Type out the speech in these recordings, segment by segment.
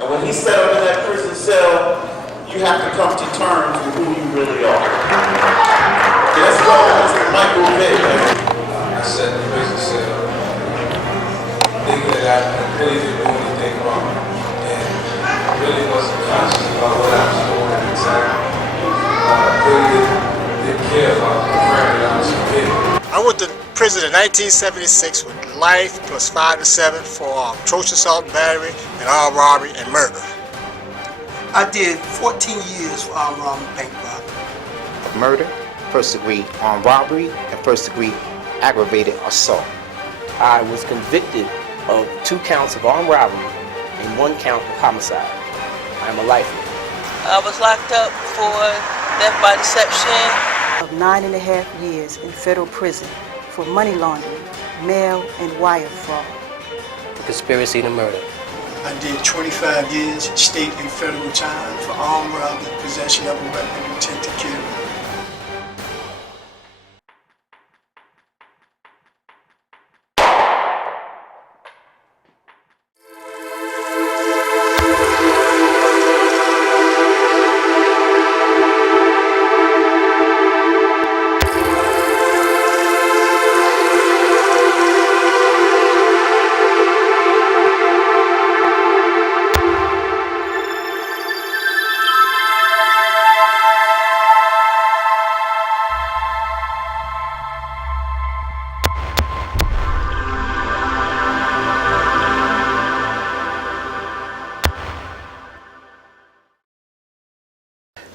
And when he sat up in that prison cell, you have to come to terms with who you really are. Let's go, Mr. Michael Vick. I sat in the prison cell thinking that I really didn't do anything wrong. And I really wasn't conscious about what I was doing at the time. I really didn't care about the crime that I was committing. I went to prison in 1976 with life plus 5 to 7 for atrocious assault and battery and armed robbery and murder. I did 14 years for armed robbery and bank robbery. Murder, first degree armed robbery, and first degree aggravated assault. I was convicted of 2 counts of armed robbery and 1 count of homicide. I am a lifer. I was locked up for death by deception. Of 9.5 years in federal prison for money laundering, mail and wire fraud. For conspiracy to murder. I did 25 years state and federal time for armed robbery, possession of a weapon, intent to kill.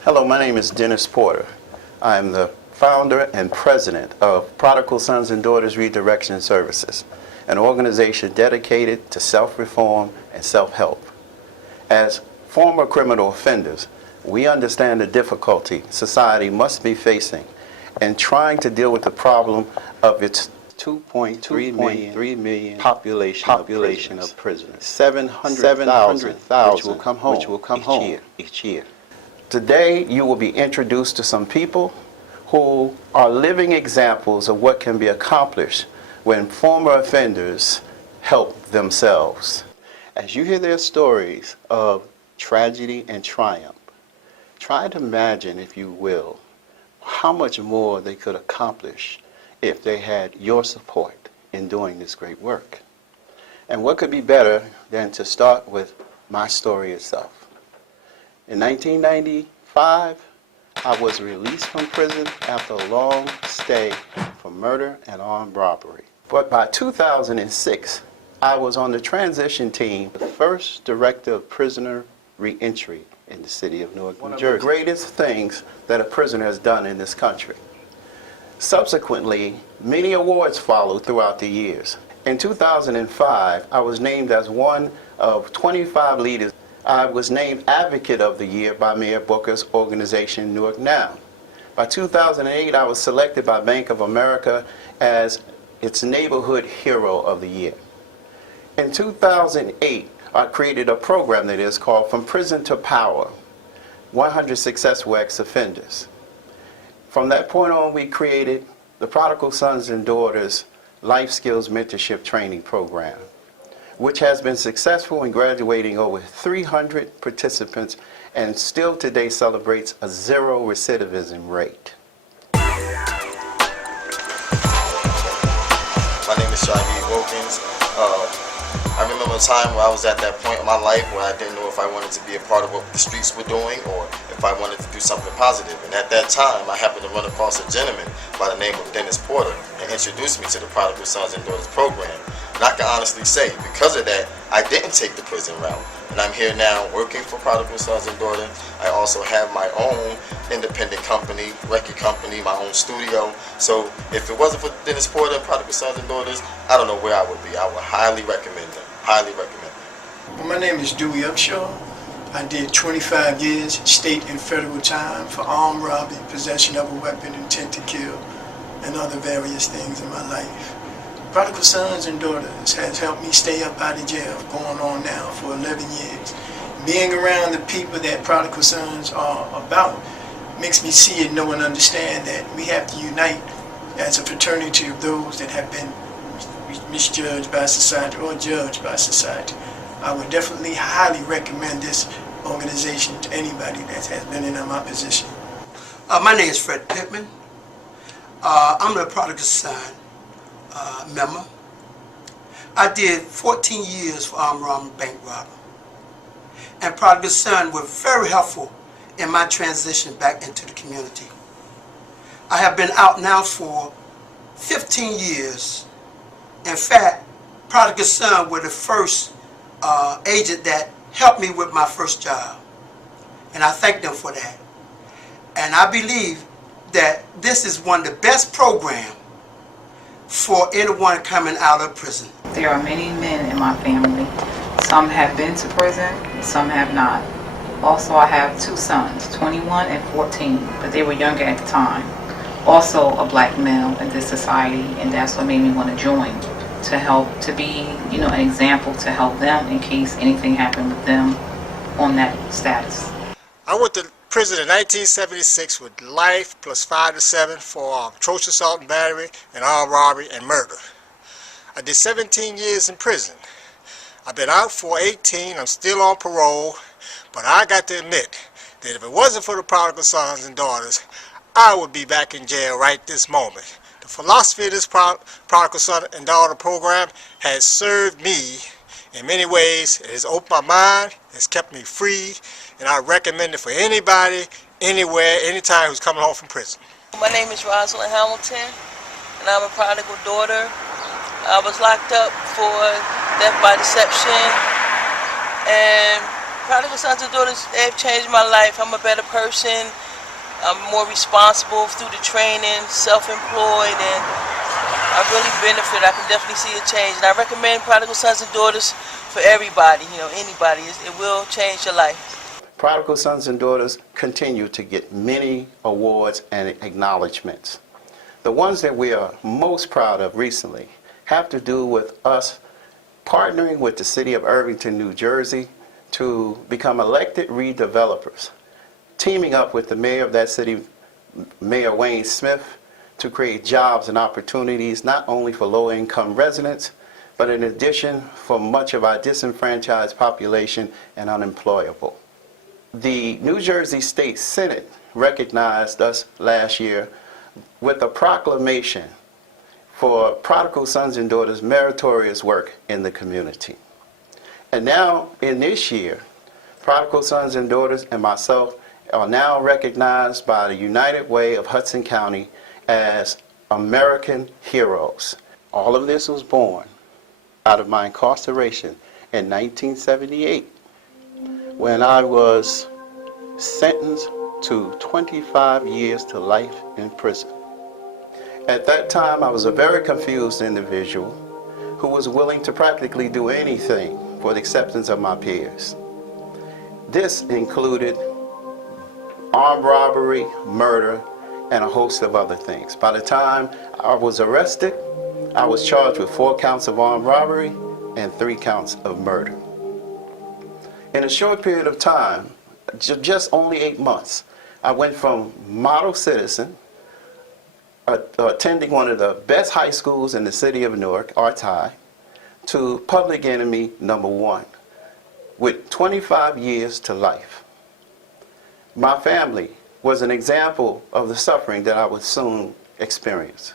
Hello, my name is Dennis Porter. I am the founder and president of Prodigal Sons and Daughters Redirection Services, an organization dedicated to self-reform and self-help. As former criminal offenders, we understand the difficulty society must be facing in trying to deal with the problem of its 2.3 million population of prisoners. 700,000 which will come home each year. Today, you will be introduced to some people who are living examples of what can be accomplished when former offenders help themselves. As you hear their stories of tragedy and triumph, try to imagine, if you will, how much more they could accomplish if they had your support in doing this great work. And what could be better than to start with my story itself. In 1995, I was released from prison after a long stay for murder and armed robbery. But by 2006, I was on the transition team, the first director of prisoner reentry in the city of Newark, New Jersey. One of the greatest things that a prisoner has done in this country. Subsequently, many awards followed throughout the years. In 2005, I was named as one of 25 leaders. I was named Advocate of the Year by Mayor Booker's organization, Newark Now. By 2008, I was selected by Bank of America as its Neighborhood Hero of the Year. In 2008, I created a program that is called From Prison to Power, 100 Successful Ex-Offenders. From that point on, we created the Prodigal Sons and Daughters Life Skills Mentorship Training Program, which has been successful in graduating over 300 participants and still today celebrates a 0 recidivism rate. My name is Shaheed Wilkins. I remember a time where I was at that point in my life where I didn't know if I wanted to be a part of what the streets were doing or if I wanted to do something positive. And at that time, I happened to run across a gentleman by the name of Dennis Porter and introduced me to the Prodigal Sons and Daughters program. And I can honestly say, because of that, I didn't take the prison route. And I'm here now working for Prodigal Sons and Daughters. I also have my own independent company, record company, my own studio. So if it wasn't for Dennis Porter and Prodigal Sons and Daughters, I don't know where I would be. I would highly recommend them. Highly recommend them. Well, my name is Dewey Upshaw. I did 25 years state and federal time for armed robbery, possession of a weapon, intent to kill, and other various things in my life. Prodigal Sons and Daughters has helped me stay up out of jail, going on now for 11 years. Being around the people that Prodigal Sons are about makes me see and know and understand that we have to unite as a fraternity of those that have been misjudged by society or judged by society. I would definitely highly recommend this organization to anybody that has been in my position. My name is Fred Pittman. I'm a Prodigal Son member. I did 14 years for armed robbery and bank robbery. And Prodigal Son were very helpful in my transition back into the community. I have been out now for 15 years. In fact, Prodigal Son were the first agent that helped me with my first job. And I thank them for that. And I believe that this is one of the best programs for anyone coming out of prison. There are many men in my family. Some have been to prison, some have not. Also, I have two sons, 21 and 14, but they were younger at the time. Also a black male in this society, and that's what made me want to join, to help, to be, an example to help them in case anything happened with them on that status. I went to prison in 1976 with life plus 5 to 7 for atrocious assault and battery and armed robbery and murder. I did 17 years in prison. I've been out for 18, I'm still on parole, but I got to admit that if it wasn't for the prodigal sons and daughters, I would be back in jail right this moment. The philosophy of this prodigal son and daughter program has served me in many ways. It has opened my mind, it's kept me free, and I recommend it for anybody, anywhere, anytime who's coming home from prison. My name is Rosalind Hamilton, and I'm a prodigal daughter. I was locked up for death by deception, and prodigal sons and daughters have changed my life. I'm a better person. I'm more responsible through the training, self-employed, and I really benefit. I can definitely see a change. And I recommend Prodigal Sons and Daughters for everybody, anybody. It will change your life. Prodigal Sons and Daughters continue to get many awards and acknowledgments. The ones that we are most proud of recently have to do with us partnering with the city of Irvington, New Jersey to become elected redevelopers, teaming up with the mayor of that city, Mayor Wayne Smith, to create jobs and opportunities not only for low-income residents, but in addition for much of our disenfranchised population and unemployable. The New Jersey State Senate recognized us last year with a proclamation for Prodigal Sons and Daughters' meritorious work in the community. And now, in this year, Prodigal Sons and Daughters and myself are now recognized by the United Way of Hudson County as American heroes. All of this was born out of my incarceration in 1978, when I was sentenced to 25 years to life in prison. At that time, I was a very confused individual who was willing to practically do anything for the acceptance of my peers. This included armed robbery, murder, and a host of other things. By the time I was arrested, I was charged with 4 counts of armed robbery and 3 counts of murder. In a short period of time, just only 8 months, I went from model citizen, attending one of the best high schools in the city of Newark, Arts High, to public enemy number 1, with 25 years to life. My family was an example of the suffering that I would soon experience.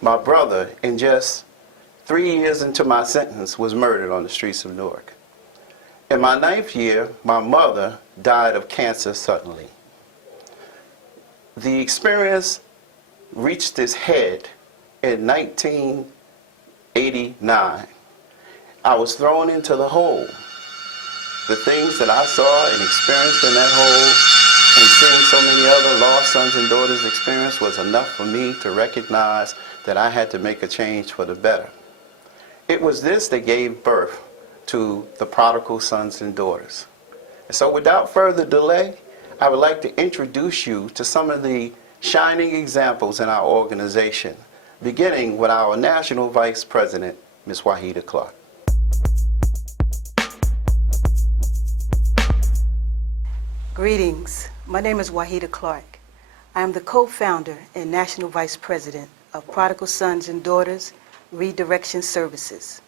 My brother, in just 3 years into my sentence, was murdered on the streets of Newark. In my 9th year, my mother died of cancer suddenly. The experience reached its head in 1989. I was thrown into the hole. The things that I saw and experienced in that hole, and seeing so many other lost sons and daughters experience, was enough for me to recognize that I had to make a change for the better. It was this that gave birth to the Prodigal Sons and Daughters. And so without further delay, I would like to introduce you to some of the shining examples in our organization, beginning with our National Vice President, Ms. Wahida Clark. Greetings. My name is Wahida Clark. I am the co-founder and National Vice President of Prodigal Sons and Daughters Redirection Services.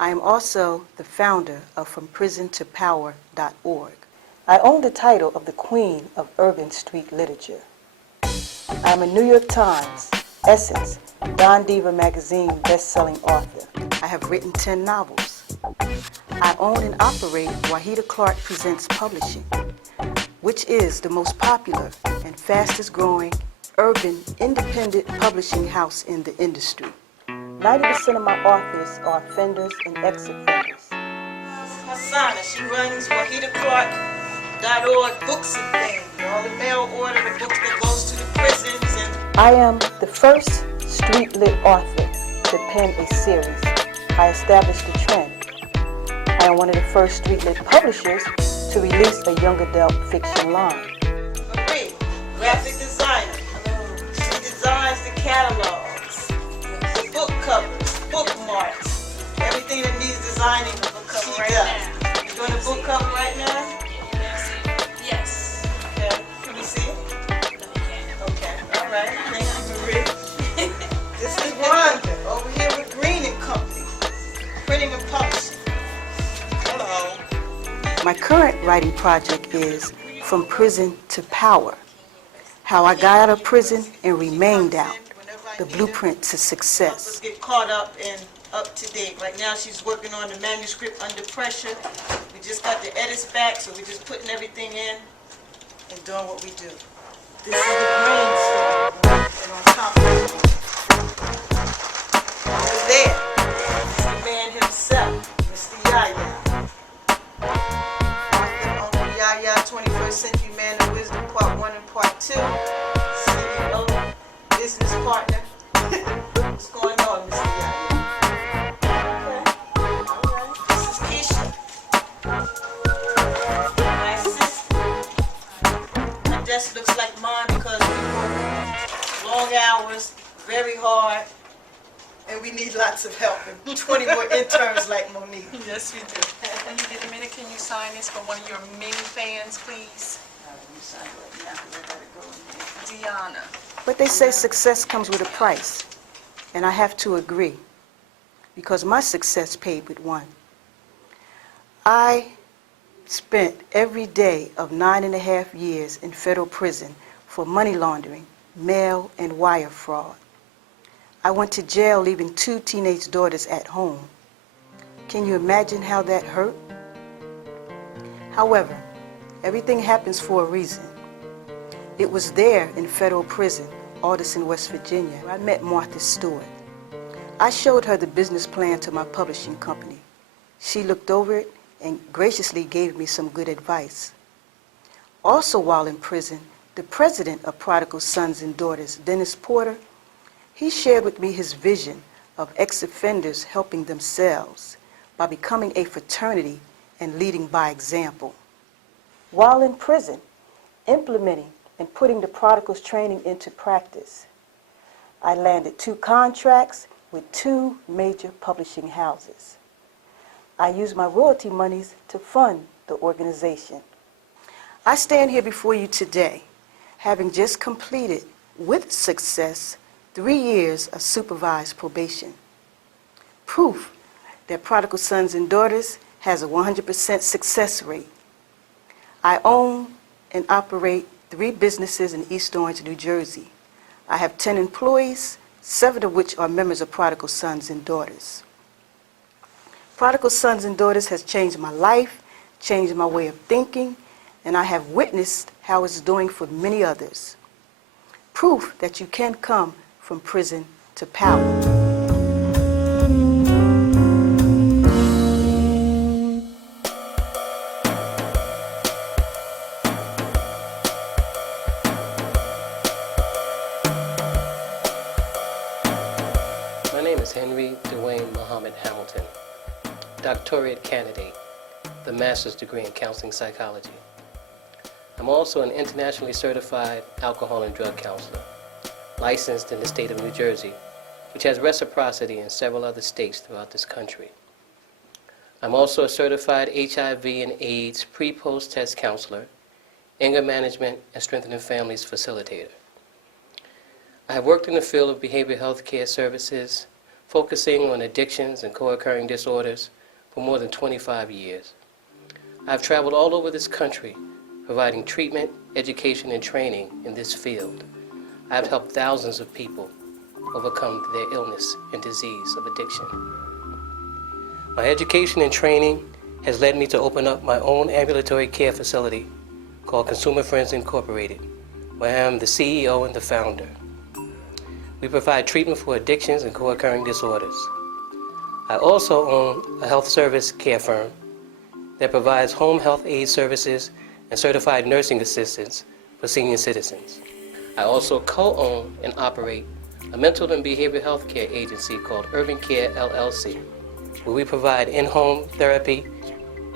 I am also the founder of FromPrisonToPower.org. I own the title of the Queen of Urban Street Literature. I am a New York Times, Essence, Don Diva Magazine best-selling author. I have written 10 novels. I own and operate Wahida Clark Presents Publishing, which is the most popular and fastest growing urban independent publishing house in the industry. 90% of my authors are offenders and ex-offenders. Hassana, she runs WahidaClark.org books and things. All the mail order, the books that goes to the prisons and... I am the first street-lit author to pen a series. I established a trend. I am one of the first street-lit publishers to release a young adult fiction line. Marie, graphic designer. She designs the catalogs, the book covers, bookmarks, everything that needs designing, she does. You doing a book cover right now? Yes. Okay, can we see it? Okay, all right, thank you, Marie. This is Rhonda, over here with Green & Company, printing and publishing. Hello. My current writing project is From Prison to Power, how I got out of prison and remained out, the blueprint to success. Get caught up and up to date. Right now she's working on the manuscript Under Pressure. We just got the edits back, so we're just putting everything in and doing what we do. This is the green stuff, and on top of it, over there, is the man himself, Mr. Yaya. Uncle Yaya, 21st Century Man of Wisdom, Part 1 and Part 2. CEO, business partner. What's going on, Mr. Yaya? Okay. All right. This is Keisha. My assistant. My desk looks like mine because we work long hours, very hard, and we need lots of help. And 20 more interns like Monique. Yes, we do. When you get a minute, can you sign this for one of your many fans, please? Deanna. But they say success comes with a price, and I have to agree, because my success paid with one. I spent every day of 9.5 years in federal prison for money laundering, mail and wire fraud. I went to jail leaving 2 teenage daughters at home. Can you imagine how that hurt? However, everything happens for a reason. It was there in federal prison, Alderson, West Virginia, where I met Martha Stewart. I showed her the business plan to my publishing company. She looked over it and graciously gave me some good advice. Also while in prison, the president of Prodigal Sons and Daughters, Dennis Porter, he shared with me his vision of ex-offenders helping themselves by becoming a fraternity and leading by example. While in prison, implementing and putting the Prodigal's training into practice, I landed 2 contracts with 2 major publishing houses. I used my royalty monies to fund the organization. I stand here before you today, having just completed, with success, 3 years of supervised probation. Proof that Prodigal Sons and Daughters has a 100% success rate. I own and operate 3 businesses in East Orange, New Jersey. I have 10 employees, 7 of which are members of Prodigal Sons and Daughters. Prodigal Sons and Daughters has changed my life, changed my way of thinking, and I have witnessed how it's doing for many others. Proof that you can come from prison to power. My name is Henry Dwayne Muhammad Hamilton, doctorate candidate, the master's degree in counseling psychology. I'm also an internationally certified alcohol and drug counselor, licensed in the state of New Jersey, which has reciprocity in several other states throughout this country. I'm also a certified HIV and AIDS pre-post test counselor, anger management, and strengthening families facilitator. I have worked in the field of behavioral health care services focusing on addictions and co-occurring disorders for more than 25 years. I've traveled all over this country providing treatment, education, and training in this field. I've helped thousands of people overcome their illness and disease of addiction. My education and training has led me to open up my own ambulatory care facility called Consumer Friends Incorporated, where I am the CEO and the founder. We provide treatment for addictions and co-occurring disorders. I also own a health service care firm that provides home health aid services and certified nursing assistance for senior citizens. I also co-own and operate a mental and behavioral health care agency called Urban Care LLC, where we provide in-home therapy,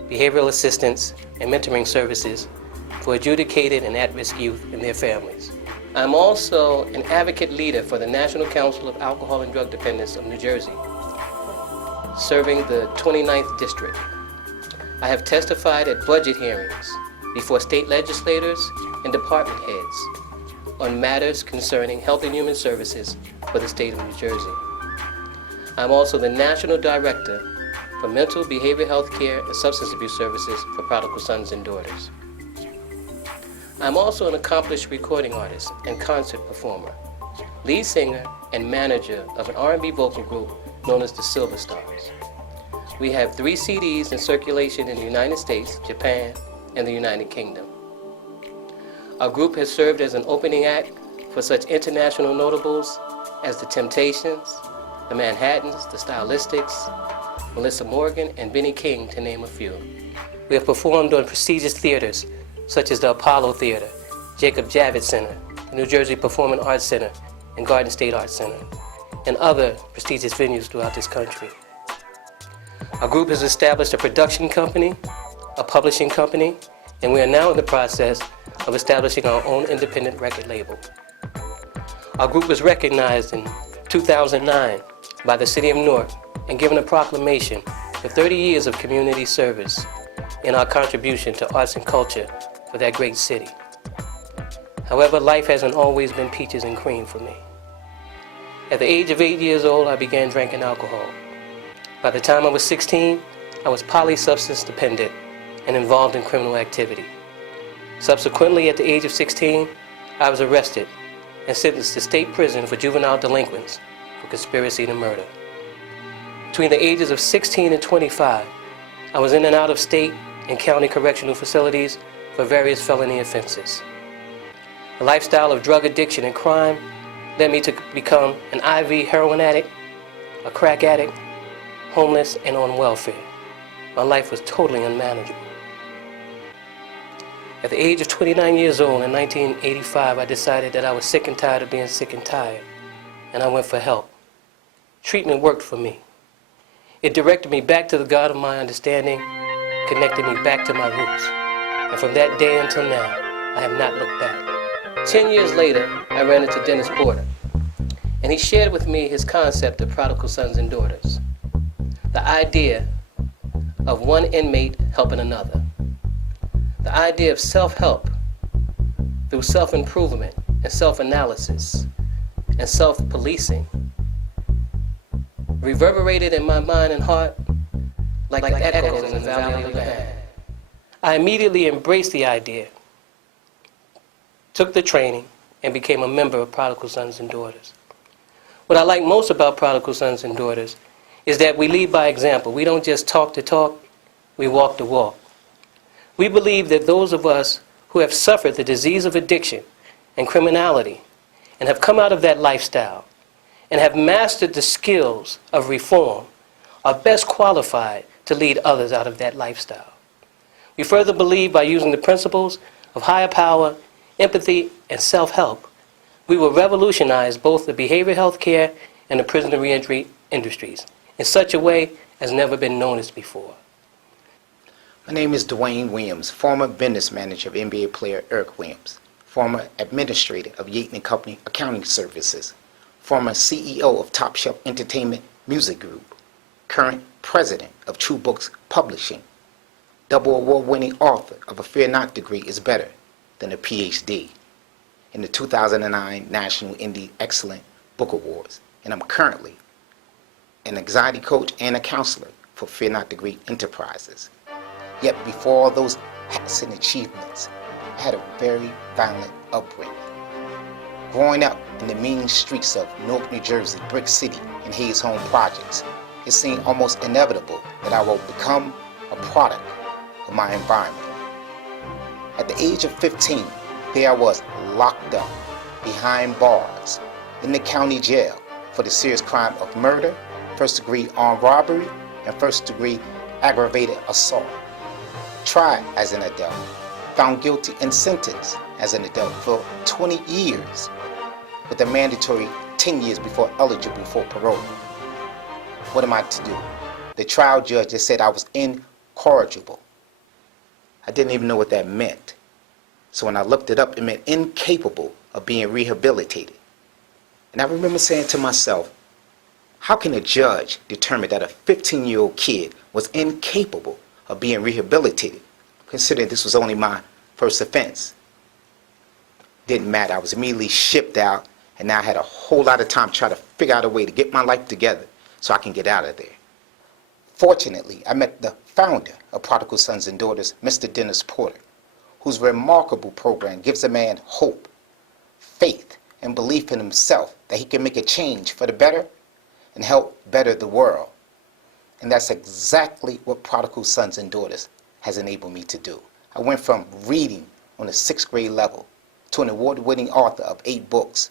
behavioral assistance, and mentoring services for adjudicated and at-risk youth and their families. I'm also an advocate leader for the National Council of Alcohol and Drug Dependence of New Jersey, serving the 29th District. I have testified at budget hearings before state legislators and department heads on matters concerning health and human services for the state of New Jersey. I'm also the National Director for Mental Behavioral Health Care and Substance Abuse Services for Prodigal Sons and Daughters. I'm also an accomplished recording artist and concert performer, lead singer and manager of an R&B vocal group known as the Silver Stars. We have 3 CDs in circulation in the United States, Japan, and the United Kingdom. Our group has served as an opening act for such international notables as The Temptations, The Manhattans, The Stylistics, Melissa Morgan, and Benny King, to name a few. We have performed on prestigious theaters such as the Apollo Theater, Jacob Javits Center, the New Jersey Performing Arts Center, and Garden State Arts Center, and other prestigious venues throughout this country. Our group has established a production company, a publishing company, and we are now in the process of establishing our own independent record label. Our group was recognized in 2009 by the City of Newark and given a proclamation for 30 years of community service in our contribution to arts and culture for that great city. However, life hasn't always been peaches and cream for me. At the age of 8 years old, I began drinking alcohol. By the time I was 16, I was polysubstance dependent and involved in criminal activity. Subsequently, at the age of 16, I was arrested and sentenced to state prison for juvenile delinquents for conspiracy to murder. Between the ages of 16 and 25, I was in and out of state and county correctional facilities for various felony offenses. A lifestyle of drug addiction and crime led me to become an IV heroin addict, a crack addict, homeless, and on welfare. My life was totally unmanageable. At the age of 29 years old in 1985, I decided that I was sick and tired of being sick and tired, and I went for help. Treatment worked for me. It directed me back to the God of my understanding, connected me back to my roots. And from that day until now, I have not looked back. 10 years later, I ran into Dennis Porter, and he shared with me his concept of prodigal sons and daughters. The idea of one inmate helping another. The idea of self-help through self-improvement and self-analysis and self-policing reverberated in my mind and heart like echoes in the valley of the Lamb. I immediately embraced the idea, took the training, and became a member of Prodigal Sons and Daughters. What I like most about Prodigal Sons and Daughters is that we lead by example. We don't just talk the talk, we walk the walk. We believe that those of us who have suffered the disease of addiction and criminality and have come out of that lifestyle and have mastered the skills of reform are best qualified to lead others out of that lifestyle. We further believe by using the principles of higher power, empathy, and self-help, we will revolutionize both the behavioral health care and the prison and reentry industries in such a way as never been noticed before. My name is Dwayne Williams, former business manager of NBA player Eric Williams, former administrator of Yates & Company Accounting Services, former CEO of Top Shelf Entertainment Music Group, current president of True Books Publishing, double award-winning author of A Fear Not Degree is Better Than a PhD in the 2009 National Indie Excellent Book Awards, and I'm currently an anxiety coach, and a counselor for Fear Not Degree Enterprises. Yet before all those hats and achievements, I had a very violent upbringing. Growing up in the mean streets of Newark, New Jersey, Brick City, and Hayes Home Projects, it seemed almost inevitable that I would become a product of my environment. At the age of 15, here I was locked up behind bars in the county jail for the serious crime of murder, first-degree armed robbery, and first-degree aggravated assault. Tried as an adult, found guilty and sentenced as an adult for 20 years with a mandatory 10 years before eligible for parole. What am I to do? The trial judge just said I was incorrigible. I didn't even know what that meant. So when I looked it up, it meant incapable of being rehabilitated. And I remember saying to myself, how can a judge determine that a 15-year-old kid was incapable of being rehabilitated, considering this was only my first offense? Didn't matter. I was immediately shipped out, and now I had a whole lot of time to try to figure out a way to get my life together so I can get out of there. Fortunately, I met the founder of Prodigal Sons and Daughters, Mr. Dennis Porter, whose remarkable program gives a man hope, faith, and belief in himself that he can make a change for the better and help better the world. And that's exactly what Prodigal Sons and Daughters has enabled me to do. I went from reading on the 6th grade level to an award-winning author of 8 books,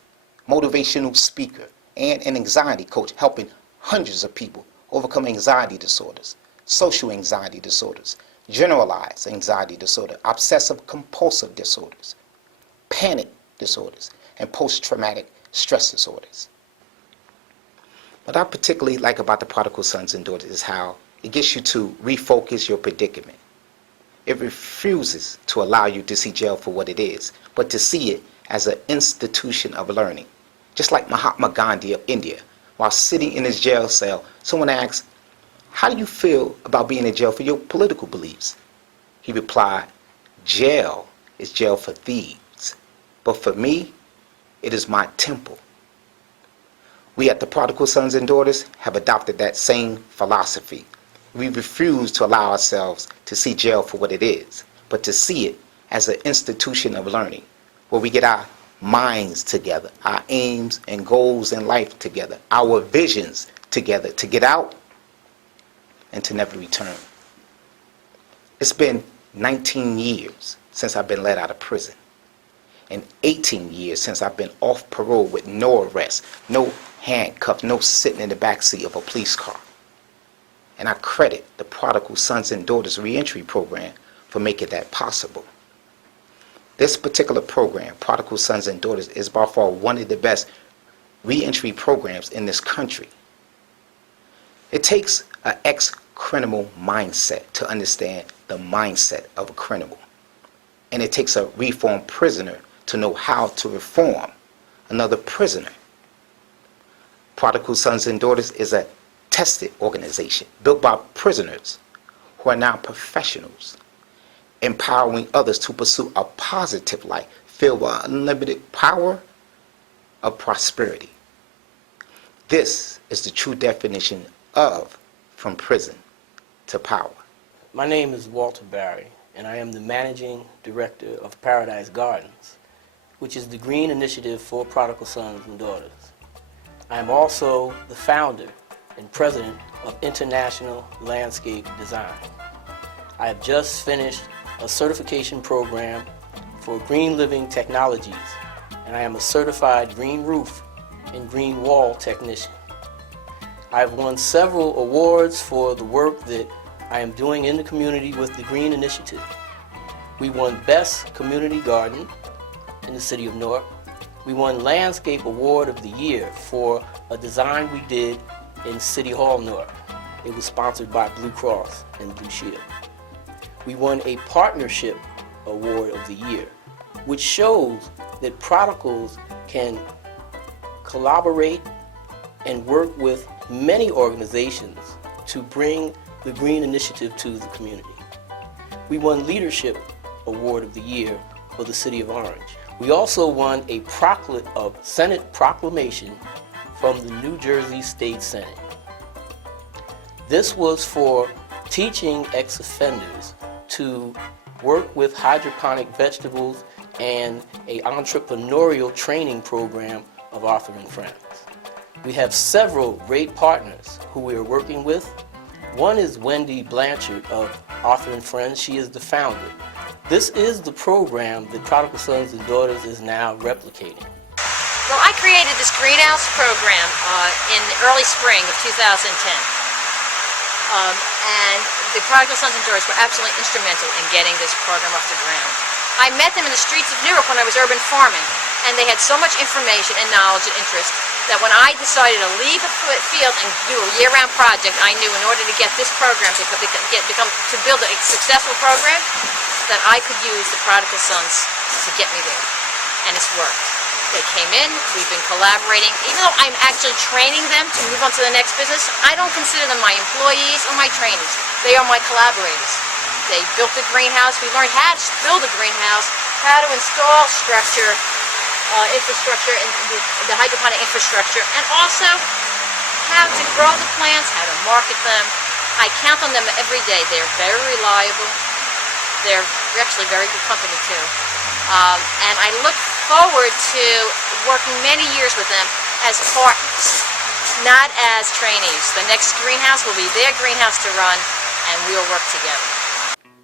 motivational speaker, and an anxiety coach, helping hundreds of people overcome anxiety disorders, social anxiety disorders, generalized anxiety disorder, obsessive-compulsive disorders, panic disorders, and post-traumatic stress disorders. What I particularly like about the Prodigal Sons and Daughters is how it gets you to refocus your predicament. It refuses to allow you to see jail for what it is, but to see it as an institution of learning. Just like Mahatma Gandhi of India, while sitting in his jail cell, someone asked, "How do you feel about being in jail for your political beliefs?" He replied, "Jail is jail for thieves, but for me, it is my temple." We at the Prodigal Sons and Daughters have adopted that same philosophy. We refuse to allow ourselves to see jail for what it is, but to see it as an institution of learning, where we get our minds together, our aims and goals in life together, our visions together, to get out and to never return. It's been 19 years since I've been let out of prison, and 18 years since I've been off parole with no arrest, no handcuffs, no sitting in the backseat of a police car. And I credit the Prodigal Sons and Daughters Reentry Program for making that possible. This particular program, Prodigal Sons and Daughters, is by far one of the best reentry programs in this country. It takes an ex-criminal mindset to understand the mindset of a criminal. And it takes a reformed prisoner to know how to reform another prisoner. Prodigal Sons and Daughters is a tested organization built by prisoners who are now professionals, empowering others to pursue a positive life filled with unlimited power of prosperity. This is the true definition of from prison to power. My name is Walter Barry, and I am the Managing Director of Paradise Gardens, which is the green initiative for Prodigal Sons and Daughters. I am also the founder and president of International Landscape Design. I have just finished a certification program for green living technologies, and I am a certified green roof and green wall technician. I have won several awards for the work that I am doing in the community with the Green Initiative. We won Best Community Garden in the city of Newark. We won Landscape Award of the Year for a design we did in City Hall, Newark. It was sponsored by Blue Cross and Blue Shield. We won a Partnership Award of the Year, which shows that prodigals can collaborate and work with many organizations to bring the Green Initiative to the community. We won Leadership Award of the Year for the City of Orange. We also won a Senate proclamation from the New Jersey State Senate. This was for teaching ex-offenders to work with hydroponic vegetables and a entrepreneurial training program of Arthur and Friends. We have several great partners who we are working with. One is Wendy Blanchard of Arthur and Friends. She is the founder. This is the program that Prodigal Sons and Daughters is now replicating. Well, I created this greenhouse program in the early spring of 2010. And the Prodigal Sons and Daughters were absolutely instrumental in getting this program off the ground. I met them in the streets of Newark when I was urban farming, and they had so much information and knowledge and interest that when I decided to leave the field and do a year-round project, I knew in order to get this program to build a successful program, that I could use the Prodigal Sons to get me there. And it's worked. They came in, we've been collaborating. Even though I'm actually training them to move on to the next business, I don't consider them my employees or my trainees. They are my collaborators. They built the greenhouse. We learned how to build a greenhouse, how to install infrastructure, and the hydroponic infrastructure, and also how to grow the plants, how to market them. I count on them every day. They're very reliable. They're actually very good company too. And I look forward to working many years with them as partners, not as trainees. The next greenhouse will be their greenhouse to run, and we'll work together.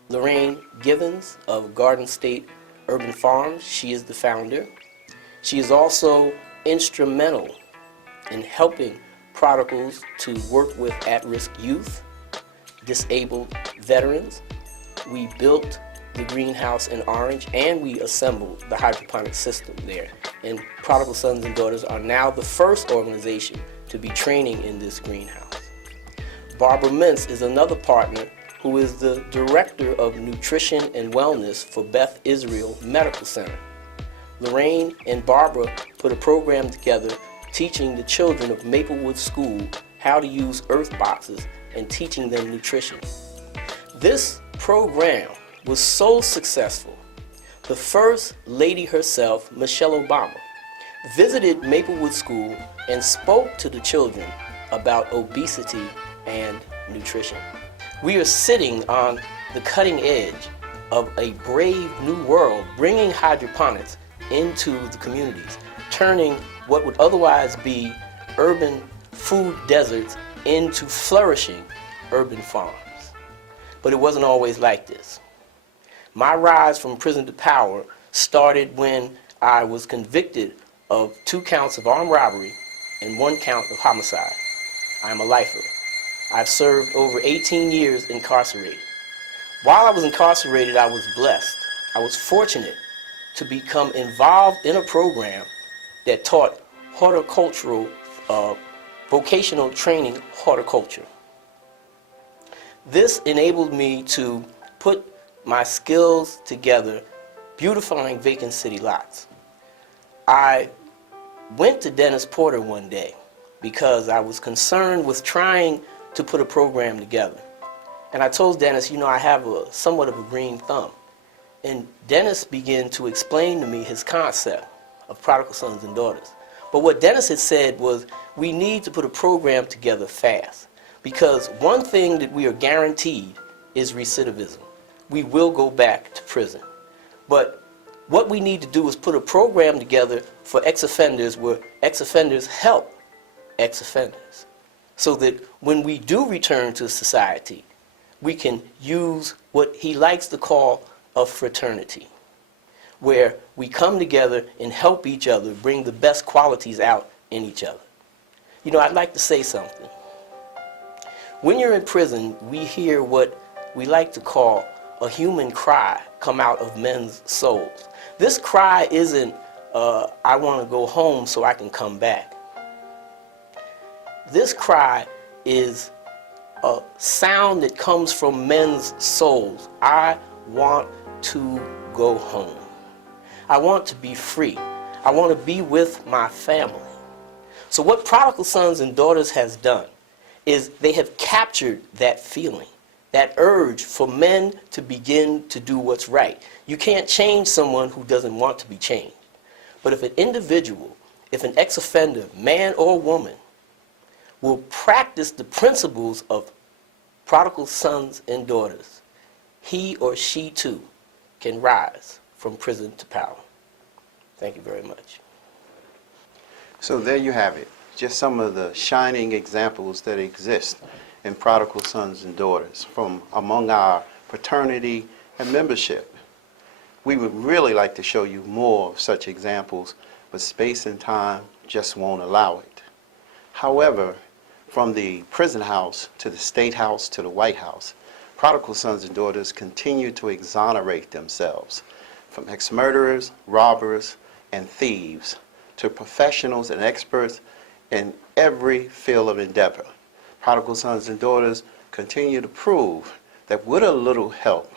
Lorraine Givens of Garden State Urban Farms, she is the founder. She is also instrumental in helping prodigals to work with at-risk youth, disabled veterans. We built the greenhouse in Orange, and we assembled the hydroponic system there. And Prodigal Sons and Daughters are now the first organization to be training in this greenhouse. Barbara Mintz is another partner who is the Director of Nutrition and Wellness for Beth Israel Medical Center. Lorraine and Barbara put a program together teaching the children of Maplewood School how to use earth boxes and teaching them nutrition. This program was so successful, the First Lady herself, Michelle Obama, visited Maplewood School and spoke to the children about obesity and nutrition. We are sitting on the cutting edge of a brave new world, bringing hydroponics into the communities, turning what would otherwise be urban food deserts into flourishing urban farms. But it wasn't always like this. My rise from prison to power started when I was convicted of 2 counts of armed robbery and 1 count of homicide. I am a lifer. I've served over 18 years incarcerated. While I was incarcerated, I was blessed. I was fortunate to become involved in a program that taught horticultural, vocational training horticulture. This enabled me to put my skills together, beautifying vacant city lots. I went to Dennis Porter one day because I was concerned with trying to put a program together. And I told Dennis, you know, I have somewhat of a green thumb. And Dennis began to explain to me his concept of Prodigal Sons and Daughters. But what Dennis had said was, we need to put a program together fast. Because one thing that we are guaranteed is recidivism. We will go back to prison. But what we need to do is put a program together for ex-offenders where ex-offenders help ex-offenders. So that when we do return to society, we can use what he likes to call a fraternity, where we come together and help each other bring the best qualities out in each other. You know, I'd like to say something. When you're in prison, we hear what we like to call a human cry come out of men's souls. This cry isn't, I want to go home so I can come back. This cry is a sound that comes from men's souls. I want to go home. I want to be free. I want to be with my family. So what Prodigal Sons and Daughters has done is they have captured that feeling, that urge for men to begin to do what's right. You can't change someone who doesn't want to be changed. But if an individual, if an ex-offender, man or woman, will practice the principles of prodigal sons and daughters, he or she too can rise from prison to power. Thank you very much. So there you have it, just some of the shining examples that exist in prodigal sons and daughters from among our fraternity and membership. We would really like to show you more of such examples, but space and time just won't allow it. However, from the prison house to the State House to the White House, prodigal sons and daughters continue to exonerate themselves from ex-murderers, robbers, and thieves to professionals and experts in every field of endeavor. Prodigal sons and daughters continue to prove that with a little help,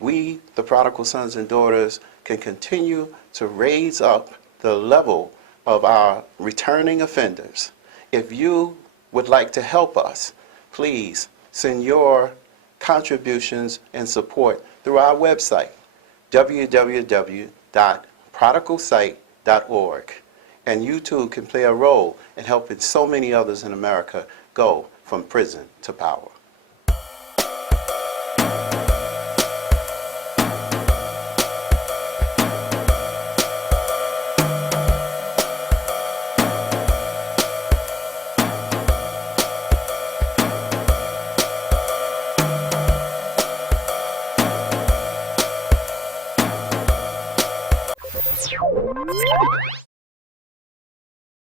we, the prodigal sons and daughters, can continue to raise up the level of our returning offenders. If you would like to help us, please send your contributions and support through our website, www.prodigalsight.org. And you too can play a role in helping so many others in America go from prison to power.